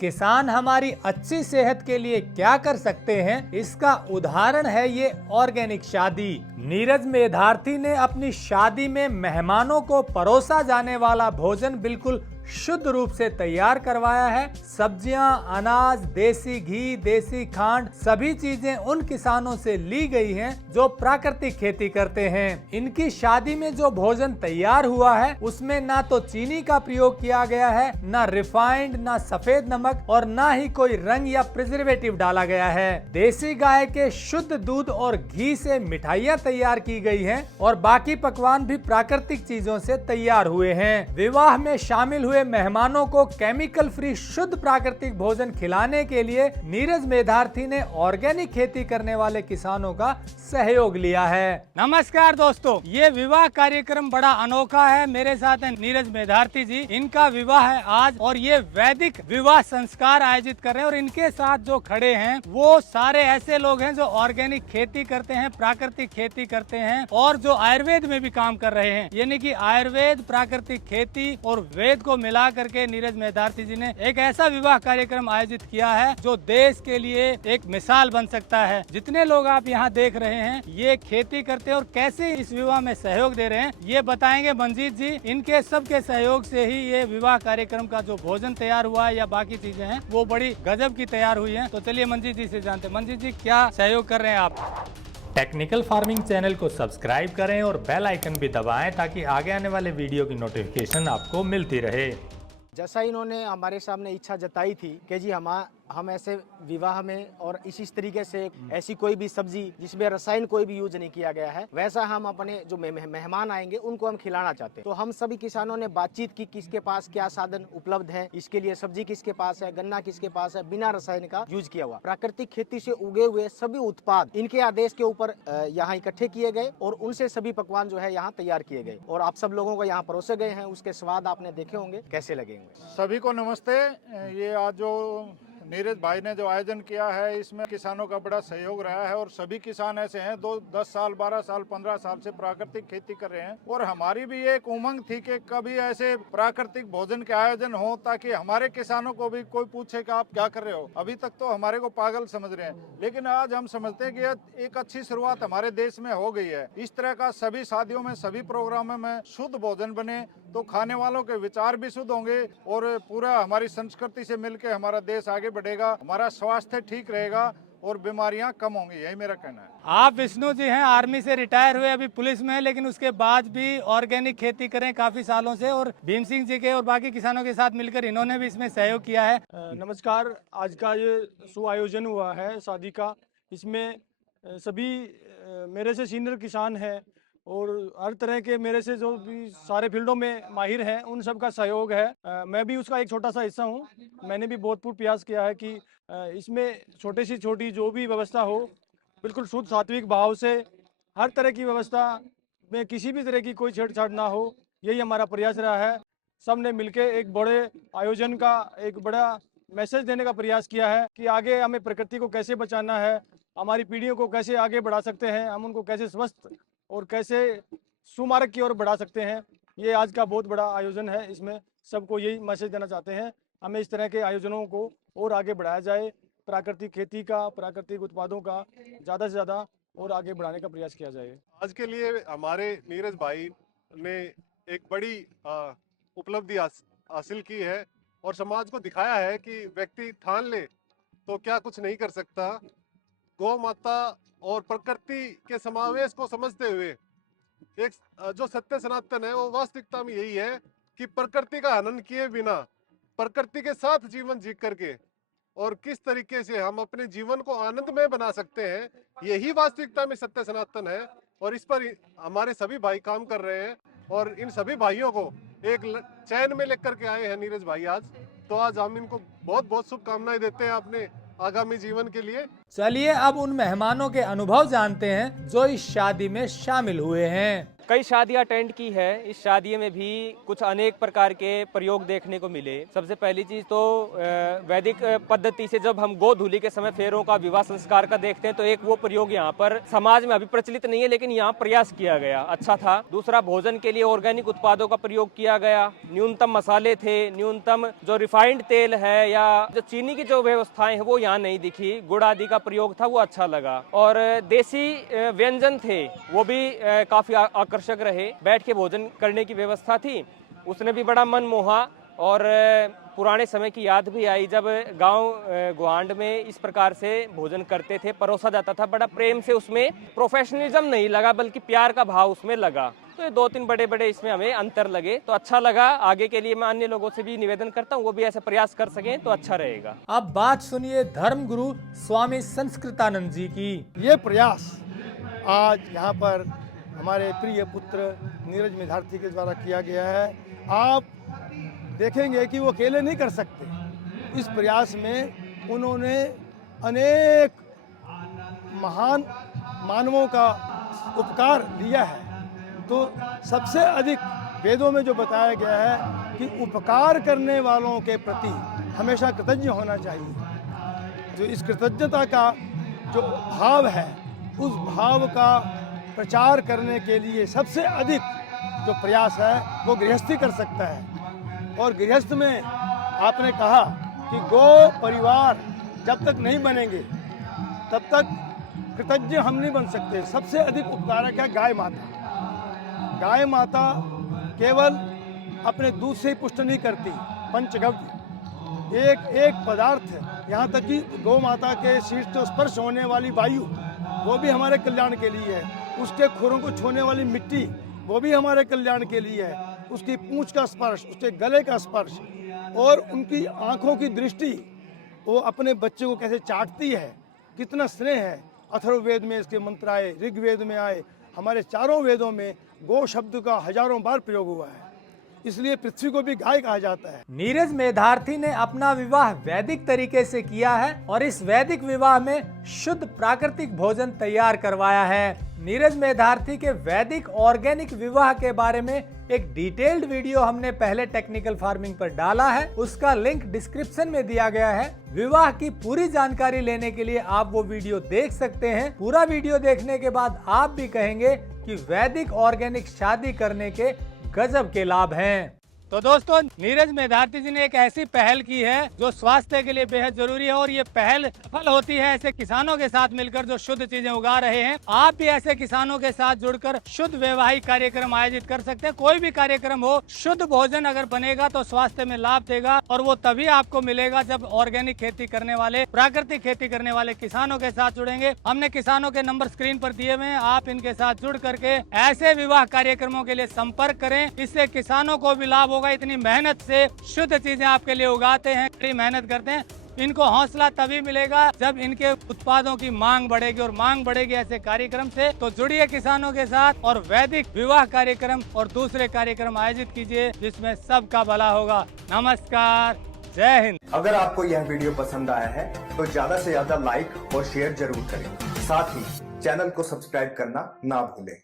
किसान हमारी अच्छी सेहत के लिए क्या कर सकते हैं, इसका उदाहरण है ये ऑर्गेनिक शादी। नीरज मेधार्थी ने अपनी शादी में मेहमानों को परोसा जाने वाला भोजन बिल्कुल शुद्ध रूप से तैयार करवाया है। सब्जियां, अनाज, देसी घी, देसी खांड, सभी चीजें उन किसानों से ली गई हैं जो प्राकृतिक खेती करते हैं। इनकी शादी में जो भोजन तैयार हुआ है उसमें ना तो चीनी का प्रयोग किया गया है, ना रिफाइंड, ना सफेद नमक और ना ही कोई रंग या प्रिजर्वेटिव डाला गया है। देसी गाय के शुद्ध दूध और घी से मिठाइयाँ तैयार की गई हैं और बाकी पकवान भी प्राकृतिक चीजों से तैयार हुए हैं। विवाह में शामिल हुए मेहमानों को केमिकल फ्री शुद्ध प्राकृतिक भोजन खिलाने के लिए नीरज मेधार्थी ने ऑर्गेनिक खेती करने वाले किसानों का सहयोग लिया है। नमस्कार दोस्तों, ये विवाह कार्यक्रम बड़ा अनोखा है। मेरे साथ हैं नीरज मेधार्थी जी। इनका विवाह है आज और ये वैदिक विवाह संस्कार आयोजित कर रहे हैं और इनके साथ जो खड़े हैं वो सारे ऐसे लोग हैं जो ऑर्गेनिक खेती करते हैं, प्राकृतिक खेती करते हैं और जो आयुर्वेद में भी काम कर रहे हैं। यानी कि आयुर्वेद, प्राकृतिक खेती और वेद को मिला करके नीरज मेधार्थी जी ने एक ऐसा विवाह कार्यक्रम आयोजित किया है जो देश के लिए एक मिसाल बन सकता है। जितने लोग आप यहाँ देख रहे हैं ये खेती करते हैं और कैसे इस विवाह में सहयोग दे रहे हैं ये बताएंगे मंजीत जी। इनके सबके सहयोग से ही ये विवाह कार्यक्रम का जो भोजन तैयार हुआ है या बाकी चीजें हैं वो बड़ी गजब की तैयार हुई है। तो चलिए मंजीत जी से जानते हैं। मंजीत जी, क्या सहयोग कर रहे हैं आप? टेक्निकल फार्मिंग चैनल को सब्सक्राइब करें और बेल आइकन भी दबाएं ताकि आगे आने वाले वीडियो की नोटिफिकेशन आपको मिलती रहे। जैसा इन्होंने हमारे सामने इच्छा जताई थी कि जी हम ऐसे विवाह में और इसी तरीके से ऐसी कोई भी सब्जी जिसमें रसायन कोई भी यूज नहीं किया गया है वैसा हम अपने जो मेहमान आएंगे उनको हम खिलाना चाहते हैं। तो हम सभी किसानों ने बातचीत की किसके पास क्या साधन उपलब्ध है, इसके लिए सब्जी किसके पास है, गन्ना किसके पास है, बिना रसायन का यूज किया हुआ प्राकृतिक खेती से उगे हुए सभी उत्पाद इनके आदेश के ऊपर यहाँ इकट्ठे किए गए और उनसे सभी पकवान जो है यहाँ तैयार किए गए और आप सब लोगों को यहाँ परोसे गए हैं। उसके स्वाद आपने देखे होंगे, कैसे लगेंगे। सभी को नमस्ते। ये आज जो नीरज भाई ने जो आयोजन किया है इसमें किसानों का बड़ा सहयोग रहा है और सभी किसान ऐसे हैं 10 साल 12 साल 15 साल से प्राकृतिक खेती कर रहे हैं और हमारी भी एक उमंग थी कि कभी ऐसे प्राकृतिक भोजन के आयोजन हो ताकि हमारे किसानों को भी कोई पूछे कि आप क्या कर रहे हो। अभी तक तो हमारे को पागल समझ रहे हैं, लेकिन आज हम समझते हैं कि एक अच्छी शुरुआत हमारे देश में हो गई है। इस तरह का सभी शादियों में, सभी प्रोग्रामों में शुद्ध भोजन बने तो खाने वालों के विचार भी शुद्ध होंगे और पूरा हमारी संस्कृति से मिलकर हमारा देश आगे बढ़ेगा, हमारा स्वास्थ्य ठीक रहेगा और बीमारियां कम होंगी। यही मेरा कहना है। आप विष्णु जी हैं, आर्मी से रिटायर हुए, अभी पुलिस में हैं, लेकिन उसके बाद भी ऑर्गेनिक खेती करें काफी सालों से और भीम सिंह जी के और बाकी किसानों के साथ मिलकर इन्होंने भी इसमें सहयोग किया है। नमस्कार, आज का ये सुआयोजन हुआ है शादी का। इसमें सभी मेरे से सीनियर किसान हैं और हर तरह के मेरे से जो भी सारे फील्डों में माहिर हैं उन सब का सहयोग है। मैं भी उसका एक छोटा सा हिस्सा हूँ। मैंने भी बहुत प्रयास किया है कि इसमें छोटी से छोटी जो भी व्यवस्था हो बिल्कुल शुद्ध सात्विक भाव से हर तरह की व्यवस्था में किसी भी तरह की कोई छेड़छाड़ ना हो, यही हमारा प्रयास रहा है। सब ने मिलकर एक बड़े आयोजन का एक बड़ा मैसेज देने का प्रयास किया है कि आगे हमें प्रकृति को कैसे बचाना है, हमारी पीढ़ियों को कैसे आगे बढ़ा सकते हैं, हम उनको कैसे स्वस्थ और कैसे सुमार्ग की ओर बढ़ा सकते हैं। ये आज का बहुत बड़ा आयोजन है। इसमें सबको यही मैसेज देना चाहते हैं, हमें इस तरह के आयोजनों को और आगे बढ़ाया जाए, प्राकृतिक खेती का, प्राकृतिक उत्पादों का ज़्यादा से ज़्यादा और आगे बढ़ाने का प्रयास किया जाए। आज के लिए हमारे नीरज भाई ने एक बड़ी उपलब्धि हासिल की है और समाज को दिखाया है कि व्यक्ति ठान ले तो क्या कुछ नहीं कर सकता। गौ माता और प्रकृति के समावेश को समझते हुए एक जो सत्य सनातन है वो वास्तविकता में यही है कि प्रकृति का हनन किए बिना प्रकृति के साथ जीवन जी करके और किस तरीके से हम अपने जीवन को आनंदमय बना सकते हैं, यही वास्तविकता में सत्य सनातन है। और इस पर हमारे सभी भाई काम कर रहे हैं और इन सभी भाइयों को एक चैन में लेकर के आए हैं नीरज भाई आज। तो आज हम इनको बहुत बहुत शुभकामनाएं देते हैं अपने आगामी जीवन के लिए। चलिए अब उन मेहमानों के अनुभव जानते हैं जो इस शादी में शामिल हुए हैं। कई शादियां अटेंड की है। इस शादी में भी कुछ अनेक प्रकार के प्रयोग देखने को मिले। सबसे पहली चीज तो वैदिक पद्धति से जब हम गोधूली के समय फेरों का विवाह संस्कार का देखते हैं तो एक वो प्रयोग यहाँ पर समाज में अभी प्रचलित नहीं है, लेकिन यहाँ प्रयास किया गया, अच्छा था। दूसरा, भोजन के लिए ऑर्गेनिक उत्पादों का प्रयोग किया गया। न्यूनतम मसाले थे, न्यूनतम जो रिफाइंड तेल है या जो चीनी की जो व्यवस्थाएं है वो यहाँ नहीं दिखी। गुड़ आदि का प्रयोग था, वो अच्छा लगा। और देसी व्यंजन थे वो भी काफी आकर्षक रहे। बैठ के भोजन करने की व्यवस्था थी, उसने भी बड़ा मन मोहा। और पुराने समय की याद भी आई जब गांव गुआंड में इस प्रकार से भोजन करते थे, परोसा जाता था बड़ा प्रेम से। उसमें प्रोफेशनलिज्म नहीं लगा बल्कि प्यार का भाव उसमें लगा। तो ये 2-3 बड़े इसमें हमें अंतर लगे, तो अच्छा लगा। आगे के लिए मैं अन्य लोगों से भी निवेदन करता हूँ वो भी ऐसे प्रयास कर सकें तो अच्छा रहेगा। अब बात सुनिए धर्म गुरु स्वामी संस्कृतानंद जी की। ये प्रयास आज यहाँ पर हमारे प्रिय पुत्र नीरज मेधार्थी के द्वारा किया गया है। आप देखेंगे कि वो अकेले नहीं कर सकते। इस प्रयास में उन्होंने अनेक महान मानवों का उपकार लिया है। तो सबसे अधिक वेदों में जो बताया गया है कि उपकार करने वालों के प्रति हमेशा कृतज्ञ होना चाहिए। जो इस कृतज्ञता का जो भाव है, उस भाव का प्रचार करने के लिए सबसे अधिक जो प्रयास है वो गृहस्थी कर सकता है। और गृहस्थ में आपने कहा कि गो परिवार जब तक नहीं बनेंगे तब तक कृतज्ञ हम नहीं बन सकते। सबसे अधिक उपकारक है गाय माता। गाय माता केवल अपने दूध से ही पुष्ट नहीं करती, पंचगव्य एक एक पदार्थ, यहाँ तक कि गौ माता के शीर्ष से स्पर्श होने वाली वायु वो भी हमारे कल्याण के लिए है। उसके खुरों को छूने वाली मिट्टी वो भी हमारे कल्याण के लिए है। उसकी पूंछ का स्पर्श, उसके गले का स्पर्श और उनकी आंखों की दृष्टि, वो अपने बच्चे को कैसे चाटती है, कितना स्नेह है। अथर्ववेद में इसके मंत्र आए, ऋग्वेद में आए, हमारे चारों वेदों में गो शब्द का हजारों बार प्रयोग हुआ है। इसलिए पृथ्वी को भी गाय कहा जाता है। नीरज मेधार्थी ने अपना विवाह वैदिक तरीके से किया है और इस वैदिक विवाह में शुद्ध प्राकृतिक भोजन तैयार करवाया है। नीरज मेधार्थी के वैदिक ऑर्गेनिक विवाह के बारे में एक डिटेल्ड वीडियो हमने पहले टेक्निकल फार्मिंग पर डाला है, उसका लिंक डिस्क्रिप्शन में दिया गया है। विवाह की पूरी जानकारी लेने के लिए आप वो वीडियो देख सकते हैं। पूरा वीडियो देखने के बाद आप भी कहेंगे कि वैदिक ऑर्गेनिक शादी करने के गजब के लाभ हैं। तो दोस्तों, नीरज मेधार्थी जी ने एक ऐसी पहल की है जो स्वास्थ्य के लिए बेहद जरूरी है और ये पहल सफल होती है ऐसे किसानों के साथ मिलकर जो शुद्ध चीजें उगा रहे हैं। आप भी ऐसे किसानों के साथ जुड़कर शुद्ध वैवाहिक कार्यक्रम आयोजित कर सकते हैं। कोई भी कार्यक्रम हो, शुद्ध भोजन अगर बनेगा तो स्वास्थ्य में लाभ देगा और वो तभी आपको मिलेगा जब ऑर्गेनिक खेती करने वाले, प्राकृतिक खेती करने वाले किसानों के साथ जुड़ेंगे। हमने किसानों के नंबर स्क्रीन पर दिए हुए हैं, आप इनके साथ जुड़ करके ऐसे विवाह कार्यक्रमों के लिए संपर्क करें। इससे किसानों को भी लाभ होगा। इतनी मेहनत से शुद्ध चीजें आपके लिए उगाते हैं, बड़ी मेहनत करते हैं। इनको हौसला तभी मिलेगा जब इनके उत्पादों की मांग बढ़ेगी और मांग बढ़ेगी ऐसे कार्यक्रम से। तो जुड़िए किसानों के साथ और वैदिक विवाह कार्यक्रम और दूसरे कार्यक्रम आयोजित कीजिए जिसमें सबका भला होगा। नमस्कार, जय हिंद। अगर आपको यह वीडियो पसंद आया है तो ज्यादा से ज्यादा लाइक और शेयर जरूर करें। साथ ही चैनल को सब्सक्राइब करना ना भूलें।